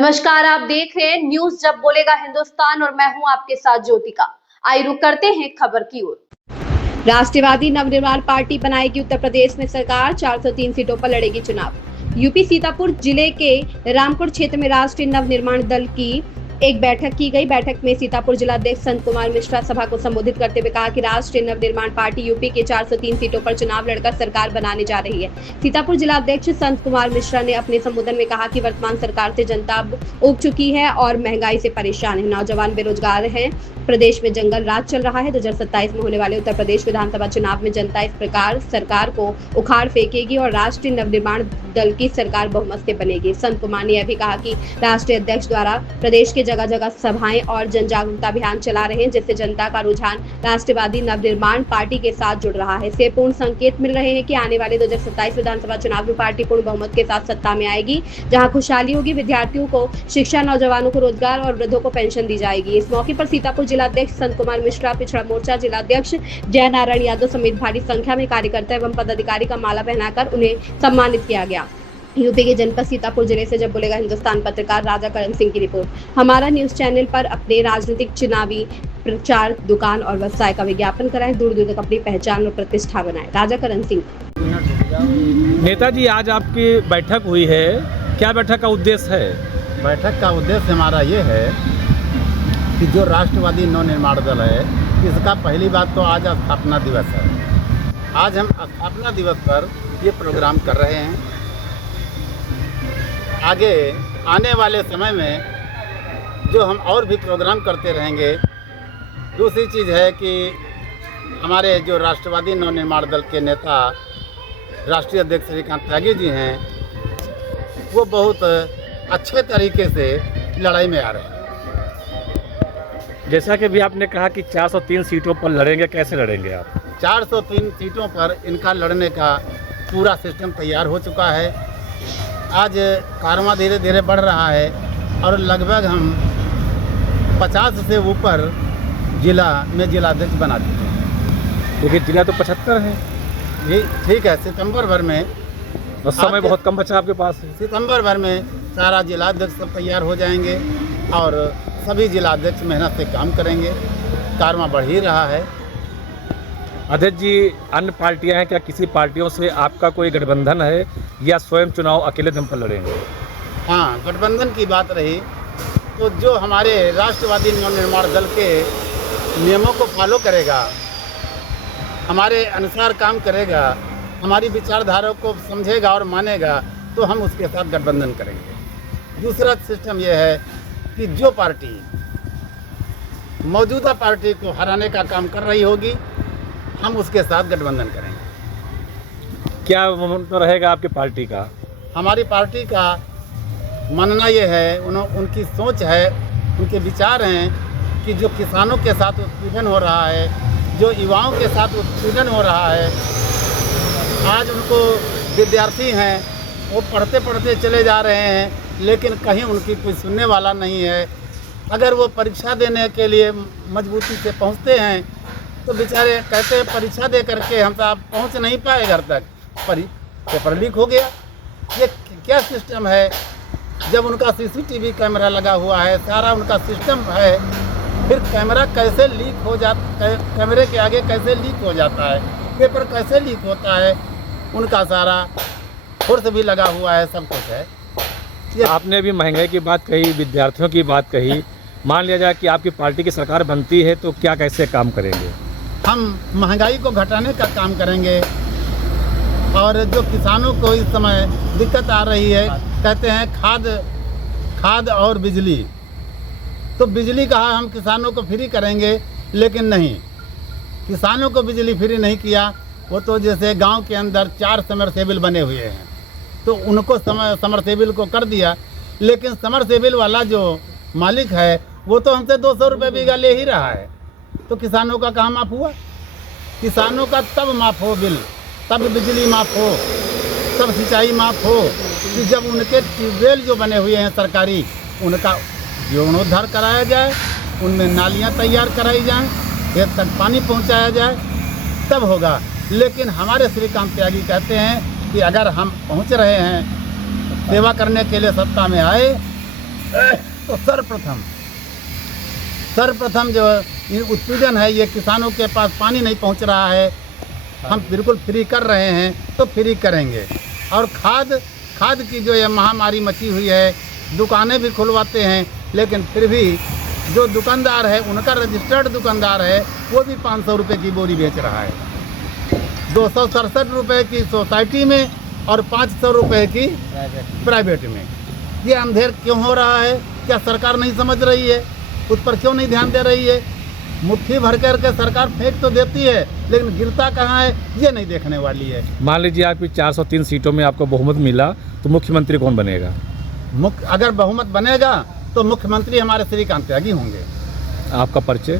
नमस्कार, आप देख रहे हैं न्यूज जब बोलेगा हिंदुस्तान और मैं हूं आपके साथ ज्योतिका। आइए रुक करते हैं खबर की ओर। राष्ट्रवादी नवनिर्माण पार्टी बनाएगी उत्तर प्रदेश में सरकार, 403 सीटों पर लड़ेगी चुनाव। यूपी सीतापुर जिले के रामपुर क्षेत्र में राष्ट्रीय नवनिर्माण दल की एक बैठक की गई। बैठक में सीतापुर जिलाध्यक्ष संत कुमार मिश्रा सभा को संबोधित करते हुए कहा कि राष्ट्रीय नवनिर्माण पार्टी यूपी के 403 सीटों पर चुनाव लड़कर सरकार बनाने जा रही है। सीतापुर जिलाध्यक्ष संत कुमार मिश्रा ने अपने संबोधन में कहा कि वर्तमान सरकार से जनता उब चुकी है और महंगाई से परेशान है। नौजवान बेरोजगार हैं। प्रदेश में जंगल राज चल रहा है। 2027 में होने वाले उत्तर प्रदेश विधानसभा चुनाव में जनता इस प्रकार सरकार को उखाड़ फेंकेगी और राष्ट्रीय नवनिर्माण दल की सरकार बहुमत से बनेगी। संत कुमार ने यह भी कहा कि राष्ट्रीय अध्यक्ष द्वारा प्रदेश के जगह जगह सभाएं और जन जागरूकता अभियान चला रहे हैं, जिससे जनता का रुझान राष्ट्रवादी नवनिर्माण पार्टी के साथ जुड़ रहा है। इससे पूर्ण संकेत मिल रहे हैं कि आने वाले 2027 विधानसभा चुनाव में पार्टी पूर्ण बहुमत के साथ सत्ता में आएगी, जहां खुशहाली होगी। विद्यार्थियों को शिक्षा, नौजवानों को रोजगार और वृद्धों को पेंशन दी जाएगी। इस मौके पर सीतापुर जिलाध्यक्ष संत कुमार मिश्रा, पिछड़ा मोर्चा जिलाध्यक्ष जय नारायण यादव समेत भारी संख्या में कार्यकर्ता एवं पदाधिकारी का माला पहनाकर उन्हें सम्मानित किया गया। यूपी के जनपद सीतापुर जिले से जब बोलेगा हिंदुस्तान पत्रकार राजा करण सिंह की रिपोर्ट। हमारा न्यूज चैनल पर अपने राजनीतिक, चुनावी प्रचार, दुकान और व्यवसाय का विज्ञापन कराएं, दूर दूर तक अपनी पहचान और प्रतिष्ठा बनाएं। राजा करण सिंह। नेताजी, आज आपकी बैठक हुई है, क्या बैठक का उद्देश्य है? बैठक का उद्देश्य हमारा ये है कि जो राष्ट्रवादी नवनिर्माण दल है, इसका पहली बात तो आज स्थापना दिवस है। आज हम स्थापना दिवस पर ये प्रोग्राम कर रहे हैं। आगे आने वाले समय में जो हम और भी प्रोग्राम करते रहेंगे। दूसरी चीज़ है कि हमारे जो राष्ट्रवादी नवनिर्माण दल के नेता राष्ट्रीय अध्यक्ष श्रीकांत त्यागी जी हैं, वो बहुत अच्छे तरीके से लड़ाई में आ रहे हैं। जैसा कि भी आपने कहा कि 403 सीटों पर लड़ेंगे, कैसे लड़ेंगे आप? 403 सीटों पर इनका लड़ने का पूरा सिस्टम तैयार हो चुका है। आज कारवां धीरे धीरे बढ़ रहा है और लगभग हम 50 से ऊपर जिला में जिलाध्यक्ष बना चुके हैं। क्योंकि जिला तो 75 है। जी ठीक है, सितंबर भर में और समय बहुत कम बचा आपके पास है। सितंबर भर में सारा जिलाध्यक्ष सब तैयार हो जाएंगे और सभी जिलाध्यक्ष मेहनत से काम करेंगे। कारवां बढ़ ही रहा है। अध्यक्ष जी, अन्य पार्टियां हैं क्या? किसी पार्टियों से आपका कोई गठबंधन है या स्वयं चुनाव अकेले दम पर लड़ेंगे? हाँ, गठबंधन की बात रही तो जो हमारे राष्ट्रवादी नवनिर्माण दल के नियमों को फॉलो करेगा, हमारे अनुसार काम करेगा, हमारी विचारधारा को समझेगा और मानेगा, तो हम उसके साथ गठबंधन करेंगे। दूसरा सिस्टम यह है कि जो पार्टी मौजूदा पार्टी को हराने का काम कर रही होगी, हम उसके साथ गठबंधन करेंगे। क्या मंत्र रहेगा आपकी पार्टी का? हमारी पार्टी का मानना ये है, उनकी सोच है, उनके विचार हैं कि जो किसानों के साथ उत्पीड़न हो रहा है, जो युवाओं के साथ उत्पीड़न हो रहा है, आज उनको विद्यार्थी हैं, वो पढ़ते पढ़ते चले जा रहे हैं, लेकिन कहीं उनकी कोई सुनने वाला नहीं है। अगर वो परीक्षा देने के लिए मजबूती से पहुंचते हैं तो बेचारे कहते हैं परीक्षा दे करके हम साहब पहुंच नहीं पाए घर तक, पेपर लीक हो गया। ये क्या सिस्टम है? जब उनका सीसीटीवी कैमरा लगा हुआ है, सारा उनका सिस्टम है, फिर कैमरा कैसे लीक हो कैमरे के आगे कैसे लीक हो जाता है, पेपर कैसे लीक होता है? उनका सारा फोर्स भी लगा हुआ है, सब कुछ है। आपने भी महंगाई की बात कही, विद्यार्थियों की बात कही। मान लिया जाए कि आपकी पार्टी की सरकार बनती है तो क्या कैसे काम करेंगे? हम महंगाई को घटाने का काम करेंगे और जो किसानों को इस समय दिक्कत आ रही है, कहते हैं खाद और बिजली, तो बिजली कहा हम किसानों को फ्री करेंगे, लेकिन नहीं, किसानों को बिजली फ्री नहीं किया। वो तो जैसे गांव के अंदर 4 समरसेबिल बने हुए हैं, तो उनको समरसेबिल को कर दिया, लेकिन समरसेबिल वाला जो मालिक है वो तो हमसे 200 रुपये बीघा ले ही रहा है। तो किसानों का कहाँ माफ़ हुआ? किसानों का तब माफ़ हो बिल, तब बिजली माफ़ हो, तब सिंचाई माफ़ हो कि जब उनके ट्यूबवेल जो बने हुए हैं सरकारी, उनका जीर्णोद्धार कराया जाए, उनमें नालियाँ तैयार कराई जाएँ, खेत तक पानी पहुँचाया जाए, तब होगा। लेकिन हमारे श्रीकांत त्यागी कहते हैं कि अगर हम पहुँच रहे हैं, सेवा करने के लिए सत्ता में आए, तो सर्वप्रथम जो ये उत्पीड़न है, ये किसानों के पास पानी नहीं पहुंच रहा है, हम बिल्कुल फ्री कर रहे हैं तो फ्री करेंगे। और खाद की जो ये महामारी मची हुई है, दुकानें भी खुलवाते हैं, लेकिन फिर भी जो दुकानदार है, उनका रजिस्टर्ड दुकानदार है, वो भी 500 रुपये की बोरी बेच रहा है, 267 रुपये की सोसाइटी में और 500 रुपये की प्राइवेट में। ये अंधेर क्यों हो रहा है? क्या सरकार नहीं समझ रही है? उस पर क्यों नहीं ध्यान दे रही है? मुट्ठी भर करके सरकार फेंक तो देती है, लेकिन गिरता कहाँ है ये नहीं देखने वाली है। मान लीजिए आपकी 403 सीटों में आपको बहुमत मिला तो मुख्यमंत्री कौन बनेगा? अगर बहुमत बनेगा तो मुख्यमंत्री हमारे श्रीकांत त्यागी होंगे। आपका परिचय?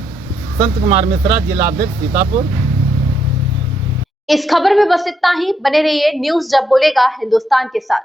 संत कुमार मिश्रा, जिलाध्यक्ष सीतापुर। इस खबर में बस इतना ही। बने रहिए न्यूज़ जब बोलेगा हिंदुस्तान के साथ।